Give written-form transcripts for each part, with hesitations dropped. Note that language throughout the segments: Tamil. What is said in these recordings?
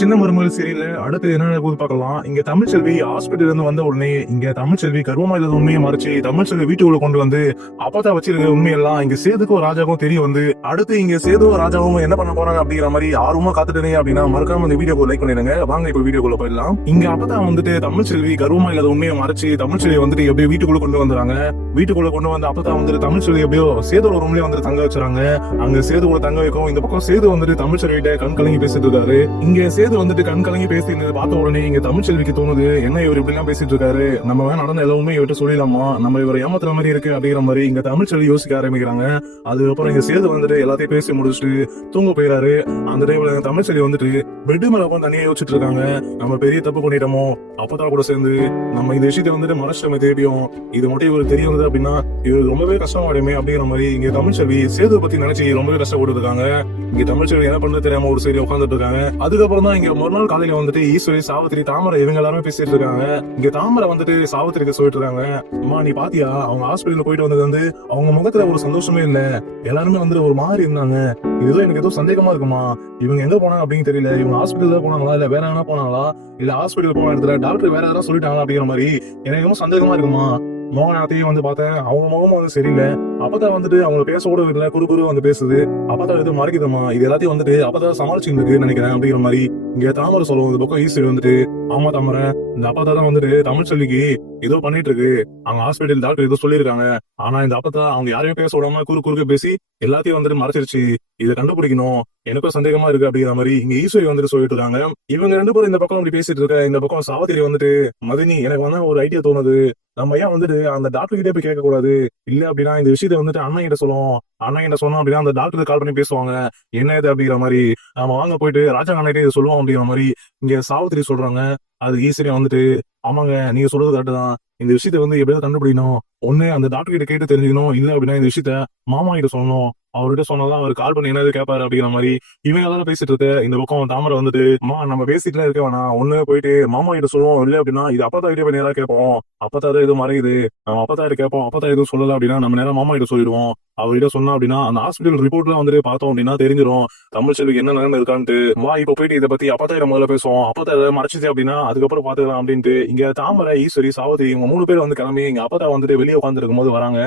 சின்ன மருமகள் சீரியல்ல அடுத்து என்ன நடக்குது பார்க்கலாம். இங்க தமிழ்ச்செல்வி ஹாஸ்பிட்டல் இருந்து வந்த உடனே இங்க தமிழ்ச்செல்வி கர்வமா இல்லாத உண்மையை மறைச்சு தமிழ்ச்செல்வி வீட்டுக்குள்ள கொண்டு வந்து அப்பதான் வச்சிருக்க உண்மையெல்லாம் இங்க சேதுக்கும் ராஜாவும் தெரிய வந்து அடுத்து இங்க சேதுவும் ராஜாவும் என்ன பண்ண போறாங்க அப்படிங்கிற மாதிரி ஆர்வமா காத்துட்டே அப்படின்னா மறக்காம இந்த வீடியோ லைக் பண்ணிடுங்க. வாங்க இப்ப வீடியோக்குள்ள போயிடலாம். இங்க அப்பதான் வந்துட்டு தமிழ்ச்செல்வி கர்வமா இல்லாத உண்மையை மறைச்சு தமிழ்ச்செல்வி வந்துட்டு எப்படியோ வீட்டுக்குள்ள கொண்டு வந்துறாங்க. வீட்டுக்குள்ள கொண்டு வந்து அப்பதான் வந்துட்டு தமிழ்ச்செல்வி எப்படியோ சேதோட ரூம்லயே வந்து தங்க வச்சுறாங்க. அங்க சேது கூட தங்க வைக்கும். இந்த பக்கம் சேது வந்துட்டு தமிழ்ச்செல்விட்ட கண் கலங்கி பேசிட்டு இருக்காரு. இங்க சேது வந்துட்டு கண் கலங்கி பேசி பார்த்த உடனே இங்க தமிழ்ச்செல்விக்கு தோணுது, என்ன இவர் இப்படி எல்லாம் பேசிட்டு இருக்காரு, நம்ம வேணா நடந்த எல்லாமே இவர்கிட்ட சொல்லிடலாமா, நம்ம இவரை ஏமாத்துற மாதிரி இருக்கு அப்படிங்கிற மாதிரி இங்க தமிழ்ச்செல்வி யோசிக்க ஆரம்பிக்கிறாங்க. அதுக்கப்புறம் இங்க சேது வந்துட்டு எல்லாத்தையும் பேசி முடிச்சுட்டு தூங்க போயிடாரு. அந்த டைம்ல தமிழ்ச்செல்வி வந்துட்டு பெட் மேல உட்காந்து தனியா யோசிச்சுட்டு இருக்காங்க. நம்ம பெரிய தப்பு பண்ணிட்டோமோ, அப்பதான் கூட சேர்ந்து நம்ம இந்த விஷயத்தை வந்துட்டு மறைச்சிட்டோமே தேடியும் இது மட்டும் இவருக்கு தெரிய வந்தது அப்படின்னா இவருக்கு ரொம்பவே கஷ்டமாயிடுமே அப்படிங்கிற மாதிரி இங்க தமிழ்ச்செல்வி சேது பத்தி நினைச்சு ரொம்பவே கஷ்டப்பட்டு இருக்காங்க. இங்க தமிழ்ச்செல்வி என்ன பண்ணு தெரியாம ஒரு சைடு உட்காந்துட்டு இருக்காங்க. அதுக்கப்புறம் தான் இங்க மறுநாள் காலையில வந்துட்டு ஈஸ்வரி, சாவித்திரி, தாமரை இவங்க எல்லாருமே பேசிட்டு இருக்காங்க. இங்க தாமரை வந்துட்டு சாவித்திரிக்கு சொல்லிட்டு இருக்காங்க, அம்மா நீ பாத்தியா அவங்க ஹாஸ்பிட்டல் போயிட்டு வந்தது வந்து அவங்க முகத்துல ஒரு சந்தோஷமே இல்ல, எல்லாருமே வந்து ஒரு மாதிரி இருந்தாங்க, இதுதான் எனக்கு ஏதோ சந்தேகமா இருக்குமா, இவங்க எங்க போனாங்க அப்படின்னு தெரியல, இவங்க ஹாஸ்பிட்டல் தான் போனாங்களா இல்ல வேற எங்கன்னா போனாங்களா, இல்ல ஹாஸ்பிட்டல் போன இடத்துல டாக்டர் வேற யாராவது சொல்லிட்டாங்களா அப்படிங்கிற மாதிரி எனக்கு ரொம்ப சந்தேகமா இருக்குமா, மோகனாத்தையும் வந்து பார்த்தேன் அவங்க முகமும் வந்து சரியில்லை, அப்பதான் வந்துட்டு அவங்க பேச கூட இல்ல, குறு வந்து பேசுது, அப்பதான் எதுவும் மறைக்குதுமா, இது எல்லாத்தையும் வந்துட்டு அப்பதான் சமாளிச்சுருக்கு நினைக்கிறேன் அப்படிங்கிற மாதிரி இங்க தாமரை சொல்லுவோம். இந்த பக்கம் ஈஸ்வரி வந்துட்டு, ஆமா தாமரை இந்த அப்பா தான் வந்துட்டு தமிழ்ச்செல்விக்கு ஏதோ பண்ணிட்டு இருக்கு, அவங்க ஹாஸ்பிட்டல் டாக்டர் ஏதோ சொல்லியிருக்காங்க, ஆனா இந்த அப்பா அவங்க யாரையும் பேச விடாம குறுக்க பேசி எல்லாத்தையும் வந்துட்டு மறைச்சிருச்சு, இதை கண்டுபிடிக்கணும், எனக்கும் சந்தேகமா இருக்கு அப்படிங்கிற மாதிரி இங்க ஈஸ்வரி வந்துட்டு சொல்லிட்டு இருக்காங்க. இவங்க ரெண்டு பேரும் இந்த பக்கம் அப்படி பேசிட்டு இருக்க, இந்த பக்கம் சாவித்திரி வந்துட்டு, மதினி எனக்கு வந்து ஒரு ஐடியா தோணுது, நம்ம ஏன் வந்துட்டு அந்த டாக்டர் கிட்டே போய் கேட்க கூடாது, இல்ல அப்படின்னா இந்த விஷயத்த வந்துட்டு அண்ணன் கிட்ட சொல்லுவோம், அண்ணன் கிட்ட சொன்னோம் அப்படின்னா அந்த டாக்டர் கால் பண்ணி பேசுவாங்க, என்ன இது அப்படிங்கிற மாதிரி, நம்ம வாங்க போயிட்டு ராஜா அண்ணன் இதை சொல்லுவோம் அப்படிங்கிற மாதிரி இங்க சாவித்திரி சொல்றாங்க. அது ஈஸ்வரி வந்துட்டு, ஆமாங்க நீங்க சொல்றது கரெக்ட் தான், இந்த விஷயத்த வந்து எப்படியாவது கண்டுபிடிக்கணும், ஒண்ணு அந்த டாக்டர் கிட்ட கேட்டு தெரிஞ்சுக்கணும், இல்ல அப்படின்னா இந்த விஷயத்த மாமா கிட்ட சொல்லணும், அவர்கிட்ட சொன்னாதான் அவர் கால் பண்ணி என்னது கேட்பாரு அப்படிங்கிற மாதிரி இவங்க எல்லாரும் பேசிட்டு இருக்க. இந்த பக்கம் தாமரை வந்துட்டு, அம்மா நம்ம பேசிட்டுலாம் இருக்க வேணாம், ஒண்ணு போயிட்டு மாமா கிட்ட சொல்லுவோம், இல்ல அப்படின்னா இது அப்பத்தா கிட்டே போய் நேரா கேட்போம், அப்பத்தா எதுவும் மறையுது, நம்ம அப்பத்தா கிட்ட கேட்போம், அப்பத்தா எதுவும் சொல்லல அப்படின்னா நம்ம நேரம் மாமா கிட்ட சொல்லிடுவோம், அவர்கிட்ட சொன்னா அப்படின்னா அந்த ஹாஸ்பிட்டல் ரிப்போர்ட்லாம் வந்துட்டு பார்த்தோம் அப்படின்னா தெரிஞ்சிடும் தமிழ்ச்செல்விக்கு என்ன நிலைமை இருக்கான்ட்டு, வா இப்ப போயிட்டு இதை பத்தி அப்பத்தா முதல்ல பேசுவோம், அப்பத்தா எதாவது மறைச்சிச்சு அப்படின்னா அதுக்கப்புறம் பாத்துக்கலாம் அப்படின்ட்டு இங்க தாமரை, ஈஸ்வரி, சாவதி இவங்க மூணு பேர் வந்து கிளம்பி இங்க அப்பத்தா வந்துட்டு வெளியே உட்கார்ந்து இருக்கும் போது வராங்க.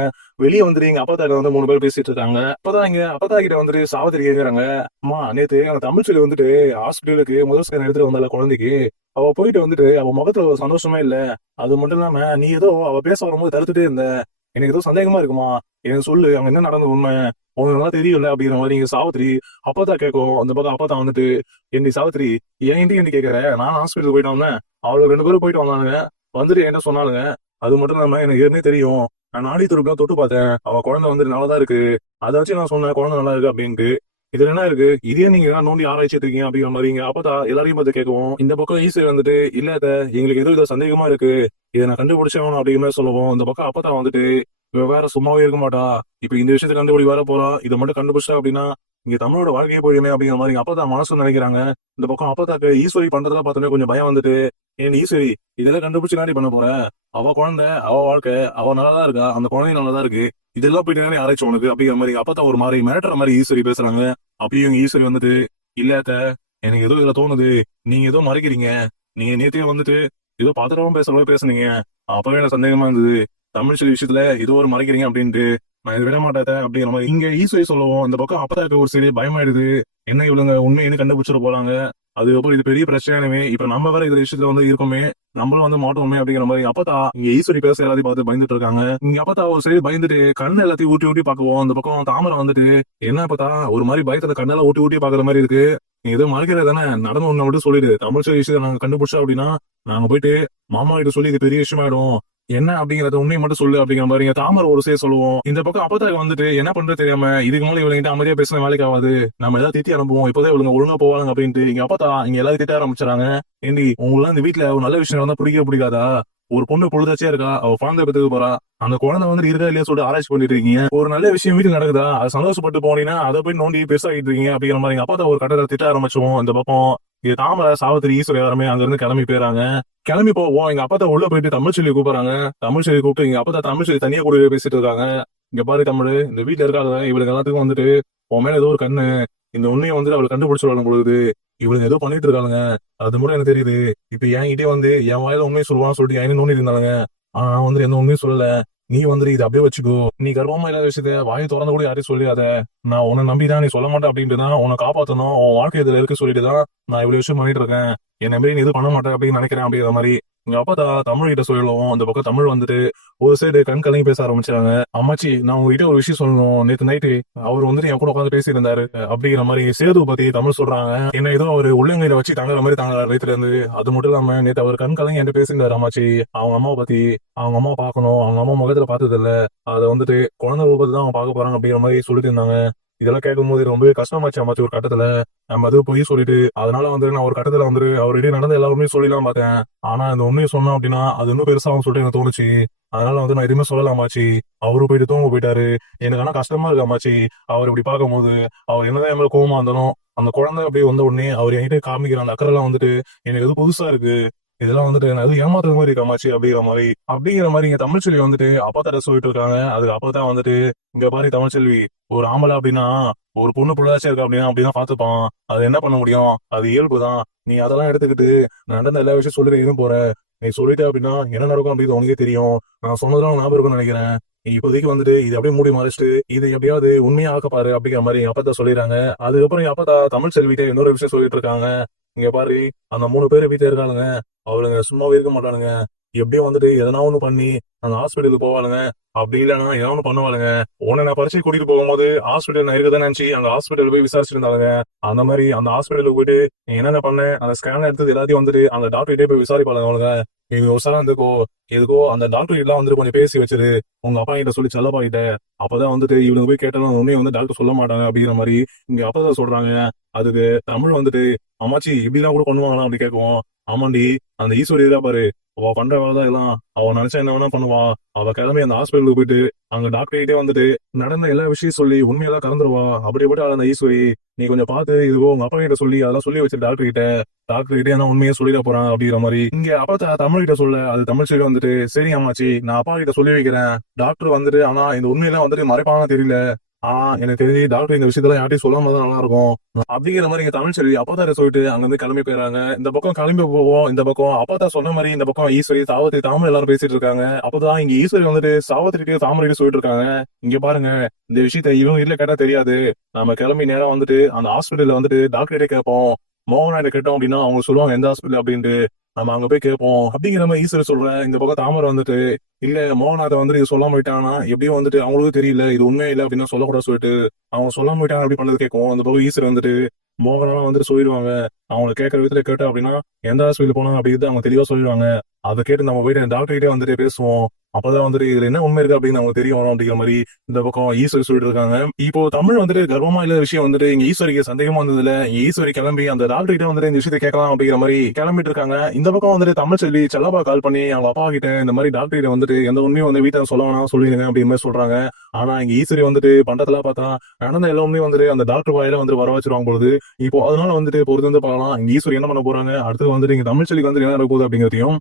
வெளியே வந்துட்டு எங்க அப்பத்தா வந்து மூணு பேர் பேசிட்டு இருக்காங்க. அப்பதான் இங்க அப்பத்தா கிட்ட வந்துட்டு சாவத்திரி கேக்குறாங்க, அம்மா நேத்து அந்த தமிழ்ச்செல்வி வந்துட்டு ஹாஸ்பிட்டலுக்கு முதல் ஸ்கேன் எடுத்துட்டு வந்தால குழந்தைக்கு, அவ போயிட்டு வந்துட்டு அவ முகத்துல ஒரு சந்தோஷமே இல்ல, அது மட்டும் இல்லாம நீ ஏதோ அவ பேச வரும்போது தடுத்துட்டே இருந்த, எனக்கு ஏதோ சந்தேகமா இருக்குமா, எனக்கு சொல்லு அங்க என்ன நடந்த உண்மை, உனக்கு தெரியல அப்படிங்கிற மாதிரி இங்க சாவத்திரி அப்பத்தா கேட்கும். அந்த பக்கம் அப்பத்தா வந்துட்டு, என்னடி சாவத்திரி என்கிட்ட கேக்குற, நான் ஹாஸ்பிட்டல் போயிட்டு வந்தேன், அவளுக்கு ரெண்டு பேரும் போயிட்டு வந்தாங்க, வந்துட்டு என்கிட்ட சொன்னாலுங்க, அது மட்டும் இல்லாம எனக்கு ஏற்கனவே தெரியும், நான் நாடி துருக்கெல்லாம் தொட்டு பார்த்தேன், அவ குழந்தை வந்துட்டு நல்லாதான் இருக்கு, அதாச்சும் நான் சொன்னேன் குழந்தை நல்லா இருக்கு அப்படின்ட்டு, இதுல என்ன இருக்கு, இதே நீங்க நோண்டி ஆராய்ச்சிட்டு இருக்கீங்க அப்படிங்கிற மாதிரி இங்க அப்பதா எல்லாரையும் பார்த்து கேட்கவும். இந்த பக்கம் ஈஸி வந்துட்டு, இல்லாத எங்களுக்கு எதுவும் இதை சந்தேகமா இருக்கு, இதை நான் கண்டுபிடிச்சவனும் அப்படிங்கிற மாதிரி சொல்லுவோம். இந்த பக்கம் அப்பதான் வந்துட்டு, இவ வேற சும்மாவே இருக்க மாட்டா, இப்ப இந்த விஷயத்தை கண்டுபிடி வேற போறா, இதை மட்டும் கண்டுபிடிச்சா அப்படின்னா இங்க தமிழோட வாழ்க்கையே போயிடுமே அப்படிங்கிற மாதிரி அப்பதான் மனசு நினைக்கிறாங்க. இந்த பக்கம் அப்பதாக்கு ஈஸ்வரி பண்றதா பார்த்தோன்னே கொஞ்சம் பயம் வந்துட்டு, ஏன் ஈஸ்வரி இதெல்லாம் கண்டுபிடிச்சு நாடி பண்ண போற, அவ குழந்தை அவ வாழ்க்கை அவ நல்லாதான் இருக்கா, அந்த குழந்தையும் நல்லாதான் இருக்கு, இதெல்லாம் போயிட்டு நானே ஆராய்ச்சி உனக்கு அப்படிங்கிற மாதிரி அப்பதான் ஒரு மாதிரி மிரட்டுற மாதிரி ஈஸ்வரி பேசுறாங்க. அப்பயும் ஈஸ்வரி வந்துட்டு, இல்லாத எனக்கு ஏதோ இதுல தோணுது, நீங்க ஏதோ மறைக்கிறீங்க, நீங்க நேத்தையும் வந்துட்டு ஏதோ பாத்திரமா பேசுற மாதிரி பேசுனீங்க, அப்பவே எனக்கு சந்தேகமா இருந்தது, தமிழ்ச்செல்வி விஷயத்துல ஏதோ ஒரு மறைக்கிறீங்க அப்படின்ட்டு, நான் இது விட மாட்டேன் அப்படிங்கிற மாதிரி இங்க ஈஸ்வரி சொல்லுவோம். இந்த பக்கம் அப்பதான் ஒரு சரி பயமாயிடுது, என்ன இவளுங்க உண்மையை கண்டுபிடிச்சிட போறாங்க, அதுக்கப்புறம் இது பெரிய பிரச்சனையானவே, இப்ப நம்ம வேற இது விஷயத்துல வந்து இருக்கோமே, நம்மளும் வந்து மாட்டோமே அப்படிங்கிற மாதிரி அப்பதா இங்க ஈஸ்வரி பேச எல்லாத்தையும் பார்த்து பயந்துட்டு இருக்காங்க. இங்க அப்பதா ஒரு சைடு பயந்துட்டு கண்ணு எல்லாத்தையும் ஊட்டி ஊட்டி பாக்குவோம். அந்த பக்கம் தாமரை வந்துட்டு, என்ன பார்த்தா ஒரு மாதிரி பயத்துல கண்ணெல்லாம் ஊட்டி ஊட்டி பாக்குற மாதிரி இருக்கு, நீ ஏதோ மறைக்கிறது தானே, நடந்து ஒண்ணு மட்டும் சொல்லிடு, தமிழ்ச்செல்வி விஷயத்தை நாங்க கண்டுபிடிச்சோம் அப்படின்னா நாங்க போயிட்டு மாமா கிட்ட சொல்லி இது பெரிய விஷயமாயிடும், என்ன அப்படிங்கறத உண்மையை மட்டும் சொல்லு அப்படிங்கிற மாதிரி தாமரை ஒரு சே சொல்லுவோம். இந்த பக்கம் அப்பதான் வந்துட்டு என்ன பண்றது தெரியாம, இதுக்கு மேலே இவங்க அமைதியா பேசின வேலைக்கு ஆகாது, நம்ம ஏதாவது திட்டி அனுப்புவோம், இப்போதான் இவங்க ஒழுங்கா போவாங்க அப்படின்ட்டு இங்க அப்பத்தா இங்க எல்லாரும் திட்ட ஆரம்பிச்சாங்க. ஏண்டி உங்களுக்கு இந்த வீட்டுல ஒரு நல்ல விஷயம் வந்தா பிடிக்காதா, ஒரு பொண்ணு பொழுதாச்சியா இருக்கா, அவ குழந்தை பெற்றுக்கு போறா, அந்த குழந்தை வந்துட்டு இருக்கா இல்லையா சொல்லிட்டு ஆராய்ச்சி பண்ணிட்டு இருக்கீங்க, ஒரு நல்ல விஷயம் வீட்டுக்கு நடக்குதா அது சந்தோஷப்பட்டு போனீங்கன்னா அதை போய் நோண்டி பெருசாகிட்டு இருக்கீங்க அப்படிங்கிற மாதிரி அப்பதான் ஒரு கட்டத்தை திட்ட ஆரம்பிச்சோம். இந்த பக்கம் இது தாமரை, சாவித்திரி, ஈஸ்வரி எல்லாருமே அங்க இருந்து கிளம்பி போயிறாங்க. கிளம்பி போவோம். எங்க அப்பா உள்ள போயிட்டு தமிழ்ச்செல்வி கூப்பிடுறாங்க. தமிழ்ச்செல்வி கூப்பிட்டு இங்க அப்பா தமிழ்ச்செல்வி தனியா கூட பேசிட்டு இருக்காங்க. இங்க பாரு தமிழ், இந்த வீட்டுல இருக்காத இவளுக்கு எல்லாத்துக்கும் வந்துட்டு உன் மேல ஏதோ ஒரு கண்ணு, இந்த உண்மையை வந்துட்டு அவளுக்கு கண்டுபிடிச்சு வரணும் பொழுது, இவளுங்க ஏதோ பண்ணிட்டு இருக்காளுங்க. அது மட்டும் எனக்கு தெரியுது. இப்ப என்கிட்டயே வந்து என் வாயில உண்மையை சொல்லுவான்னு சொல்லிட்டு என் நோண்டி இருந்தாளுங்க. ஆனா நான் வந்து எந்த உண்மையும் சொல்லல. நீ வந்து இதை அப்படியே வச்சுக்கோ. நீ கர்வமா இல்லாத விஷயத்த வாயை திறந்து கூட யாரையும் சொல்லிடாத. நான் உன்னை நம்பிதான் நீ சொல்ல மாட்டேன் அப்படின்ட்டு தான் உன்னை காப்பாத்தணும், உன் வாழ்க்கை இதுல இருக்கு சொல்லிட்டு தான் நான் இவ்வளவு விஷயம் பண்ணிட்டு இருக்கேன். என்ன மாதிரி நீ எதுவும் பண்ண மாட்டேன் அப்படின்னு நினைக்கிறேன் அப்படிங்கிற மாதிரி எங்க அப்பா தமிழ் கிட்ட சொல்லவும் அந்த பக்கம் தமிழ் வந்துட்டு ஒரு சைடு கண் கலங்கி பேச ஆரம்பிச்சாங்க. அம்மாச்சி, நான் உங்ககிட்ட ஒரு விஷயம் சொல்லணும். நேத்து நைட்டு அவர் வந்துட்டு என் கூட உட்காந்து பேசிட்டு இருந்தாரு அப்படிங்கிற மாதிரி சேது பத்தி தமிழ் சொல்றாங்க. என்ன ஏதோ அவர் உள்ளங்கையில வச்சு தங்குற மாதிரி தாங்க வயித்துல இருந்து. அது மட்டும் இல்லாம நேத்து அவர் கண் கலங்கி என்கிட்ட பேசியிருந்தாரு அம்மாச்சி. அவங்க அம்மாவை பத்தி, அவங்க அம்மா பார்க்கணும், அவங்க அம்மா முகத்துல பார்த்தது இல்ல, அதை வந்துட்டு குழந்தை ரூபத்துல தான் அவங்க பார்க்க போறாங்க அப்படிங்கிற மாதிரி சொல்லிட்டு இருந்தாங்க. இதெல்லாம் கேட்கும்போது ரொம்பவே கஷ்டமாச்சு அம்மாச்சி. ஒரு கட்டத்துல நம்ம அது போய் சொல்லிட்டு அதனால வந்து நான் ஒரு கட்டத்துல வந்து அவர்கிட்ட நடந்த எல்லாருமே சொல்லிலாம் பார்த்தேன். ஆனா இந்த உண்மையை சொன்னோம் அப்படின்னா அது இன்னும் பெருசாகும் சொல்லிட்டு எனக்கு தோணுச்சு. அதனால வந்து நான் எதுவுமே சொல்லலாம் அம்மாச்சி. அவரு போயிட்டு தூங்க போயிட்டாரு. எனக்கு ஆனா கஷ்டமா இருக்கு அம்மாச்சி. அவர் இப்படி பார்க்கும்போது அவர் என்னதான் என் மேல கோவமா இருந்தாலும் அந்த குழந்தை அப்படியே வந்த உடனே அவர் என்கிட்ட காமிக்கிற அந்த அக்கறை எல்லாம் வந்துட்டு எனக்கு எது புதுசா இருக்கு. இதெல்லாம் வந்துட்டு நான் எதுவும் ஏமாத்துற மாதிரி இருக்கு அம்மாச்சி அப்படிங்கிற மாதிரி இங்க தமிழ்ச்செல்வி வந்துட்டு அப்பா தட்ட சொல்லிட்டு இருக்காங்க. அதுக்கு அப்பதான் வந்துட்டு இங்க பாரு தமிழ்ச்செல்வி, ஒரு ஆம்பளை அப்படின்னா ஒரு பொண்ணு புள்ளாச்சும் இருக்கா அப்படின்னா அப்படிதான் பாத்துப்பான். அது என்ன பண்ண முடியும், அது இயல்புதான். நீ அதெல்லாம் எடுத்துக்கிட்டு நடந்த எல்லா விஷயம் சொல்லிட்டு எதுவும் போற. நீ சொல்லிட்ட அப்படின்னா என்ன நடக்கும் அப்படின்னு உனக்கே தெரியும். நான் சொன்னதெல்லாம் ஞாபகம் இருக்கும்னு நினைக்கிறேன். நீ இப்போதைக்கு வந்துட்டு இதை அப்படியே மூடி மறைச்சிட்டு இதை எப்படியாவது உண்மையா ஆக்கப்பாரு அப்படிங்கிற மாதிரி எங்க அப்பா சொல்லிடுறாங்க. அதுக்கப்புறம் எங்க அப்பா தமிழ் செல்விட்ட இன்னொரு விஷயம் சொல்லிட்டு இருக்காங்க. இங்க பாரு, அந்த 3 பேர் வீட்டுல இருக்காளுங்க, அவளுங்க சும்மாவே இருக்க மாட்டானுங்க. எப்படியும் வந்துட்டு எதனா ஒண்ணு பண்ணி அந்த ஹாஸ்பிட்டலுக்கு போவாளுங்க. அப்படி இல்லைன்னா ஏதாவது ஒண்ணு பண்ணுவாளுங்க. உன்னை நான் பரிசை கூட்டிட்டு போகும்போது ஹாஸ்பிட்டல் நான் இருக்கதான் நினைச்சு அந்த ஹாஸ்பிட்டல் போய் விசாரிச்சிட்டு இருந்தாங்க. அந்த மாதிரி அந்த ஹாஸ்பிட்டலுக்கு போயிட்டு நீ என்னென்ன பண்ண, அந்த ஸ்கேன் எடுத்தது எல்லாத்தையும் வந்துட்டு அந்த டாக்டர்கிட்டே போய் விசாரிப்பாளுங்க அவளுங்க. நீங்க ஒரு சலம் எதுக்கோ அந்த டாக்டர் கிட்ட வந்துட்டு கொஞ்சம் பேசி வச்சிரு. உங்க அப்பா கிட்ட சொல்லி செல்லப்பா கிட்ட. அப்பதான் வந்துட்டு இவனுக்கு போய் கேட்டாலும் உண்மையை வந்து டாக்டர் சொல்ல மாட்டாங்க அப்படிங்கிற மாதிரி இங்க அப்பதான் சொல்றாங்க. அதுக்கு தமிழ் வந்துட்டு அம்மாச்சி இப்படிலாம் கூட பண்ணுவாங்களா அப்படி கேட்கும். ஆமாண்டி, அந்த ஈஸ்வரி தான் பாரு, அவ பண்ற வேலைதான் எல்லாம். அவ நினைச்சா என்ன வேணா பண்ணுவா. அவ கிளம்பி அந்த ஹாஸ்பிட்டலுக்கு போயிட்டு அங்க டாக்டர் கிட்டே வந்துட்டு நடந்த எல்லா விஷயம் சொல்லி உண்மையெல்லாம் கலந்துருவா. அப்படிப்பட்ட அந்த ஈஸ்வரி, நீ கொஞ்சம் பார்த்து இதுவோ உங்க அப்பா கிட்ட சொல்லி அதெல்லாம் சொல்லி வச்சு டாக்டர் கிட்ட ஏன்னா உண்மையை சொல்லிட போறான் அப்படிங்கிற மாதிரி இங்க அப்பா தமிழ் கிட்ட சொல்ல அது தமிழ் சரி வந்துட்டு சரி அம்மாச்சி, நான் அப்பா கிட்ட சொல்லி வைக்கிறேன். டாக்டர் வந்துட்டு ஆனா இந்த உண்மையெல்லாம் வந்துட்டு மறைப்பாங்கன்னு தெரியல. எனக்கு தெரிஞ்சு டாக்டர் இந்த விஷயத்தெல்லாம் யார்ட்டையும் சொல்லாம தான் நல்லா இருக்கும் அப்படிங்கிற மாதிரி இங்க தமிழ் செல்வி அப்பா சொல்லிட்டு அங்க இருந்து கிளம்பி போயிறாங்க. இந்த பக்கம் கிளம்பி போவோம். இந்த பக்கம் அப்பா சொன்ன மாதிரி இந்த பக்கம் ஈஸ்வரி சாவத்திரி தாமரை எல்லாரும் பேசிட்டு இருக்காங்க. அப்பதான் இங்க ஈஸ்வரி வந்துட்டு சாவத்திரிட்டையும் தாமரையும் சொல்லிட்டு இருக்காங்க. இங்க பாருங்க, இந்த விஷயத்த இவங்க வீட்டுல கேட்டா தெரியாது. நம்ம கிளம்பி நேரம் வந்துட்டு அந்த ஹாஸ்பிட்டல்ல வந்துட்டு டாக்டர்கிட்ட கேட்போம். மோகனாயிட்ட கேட்டோம் அப்படின்னா அவங்க சொல்லுவாங்க எந்த ஹாஸ்பிட்டல் அப்படின்ட்டு. நம்ம அங்க போய் கேட்போம் அப்படிங்கிற மாதிரி ஈஸ்வரி சொல்றேன். இந்த பக்கம் தாமரை வந்துட்டு இல்ல, மோகநாத வந்துட்டு இது சொல்லாம போயிட்டாங்கன்னா எப்படியும் வந்துட்டு அவங்களுக்கும் தெரியல இது உண்மையா இல்ல அப்படின்னா சொல்லக்கூடாது சொல்லிட்டு அவங்க சொல்லாம போயிட்டாங்க அப்படி பண்ணது கேட்கும். அந்த பக்கம் ஈஸ்வரி வந்துட்டு மோகனெல்லாம் வந்துட்டு சொல்லிடுவாங்க. அவங்களை கேட்கற விதத்துல கேட்டா அப்படின்னா எந்த ஹாஸ்பிட்டல் போனாங்க அப்படிங்கிறது அவங்க தெளிவா சொல்லிடுவாங்க. அதை கேட்டு நம்ம போயிட்டு டாக்டர் கிட்டே வந்துட்டு பேசுவோம். அப்பதான் வந்துட்டு இதுல என்ன உண்மை இருக்கு அப்படின்னு அவங்க தெரிய வரும் அப்படிங்கிற மாதிரி இந்த பக்கம் ஈஸ்வரி சொல்லிட்டு இருக்காங்க. இப்போ தமிழ் வந்துட்டு கர்வமா இல்லாத விஷயம் வந்துட்டு இங்க ஈஸ்வரிக்கு சந்தேகமா வந்ததுல ஈஸ்வரி கிளம்பி அந்த டாக்டர் கிட்ட வந்துட்டு இந்த விஷயத்தை கேட்கலாம் அப்படிங்கிற மாதிரி கிளம்பிட்டு இருக்காங்க. இந்த பக்கம் வந்துட்டு தமிழ் செல்வி செல்லப்பா கால் பண்ணி அவங்க அப்பா கிட்ட இந்த மாதிரி டாக்டர் கிட்ட வந்துட்டு எந்த உண்மையும் வந்து வீட்டை சொல்ல வேணாம் சொல்லிடுங்க அப்படிங்கிற மாதிரி சொல்றாங்க. ஆனா இங்க ஈஸ்வரி வந்துட்டு பண்றதெல்லாம் பார்த்தா நடந்த எல்லாமே வந்துட்டு அந்த டாக்டர் வாயில வந்து வர வச்சிருவாங்க பொழுது. இப்போ அதனால வந்துட்டு பொறுத்து வந்து பார்க்கலாம் இங்க ஈஸ்வரி என்ன பண்ண போறாங்க, அடுத்து வந்துட்டு இங்க தமிழ் செல்விக்கு வந்து என்ன நடக்க போகுது அப்படிங்கிறதையும்.